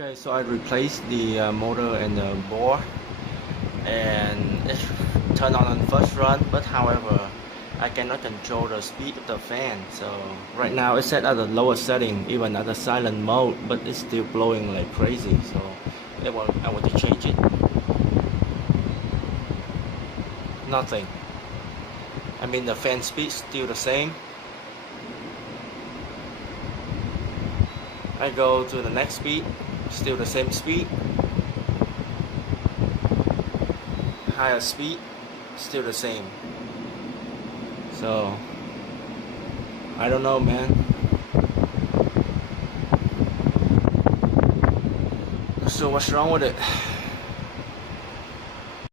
Okay, so I replaced the motor and the bore, and it turned on first run, but however I cannot control the speed of the fan, so right now it's set at the lowest setting, even at the silent mode, but it's still blowing like crazy, so I want to change it. Nothing. I mean, the fan speed still the same. I go to the next speed, still the same speed. Higher speed, still the same. So I don't know, man. So what's wrong with it?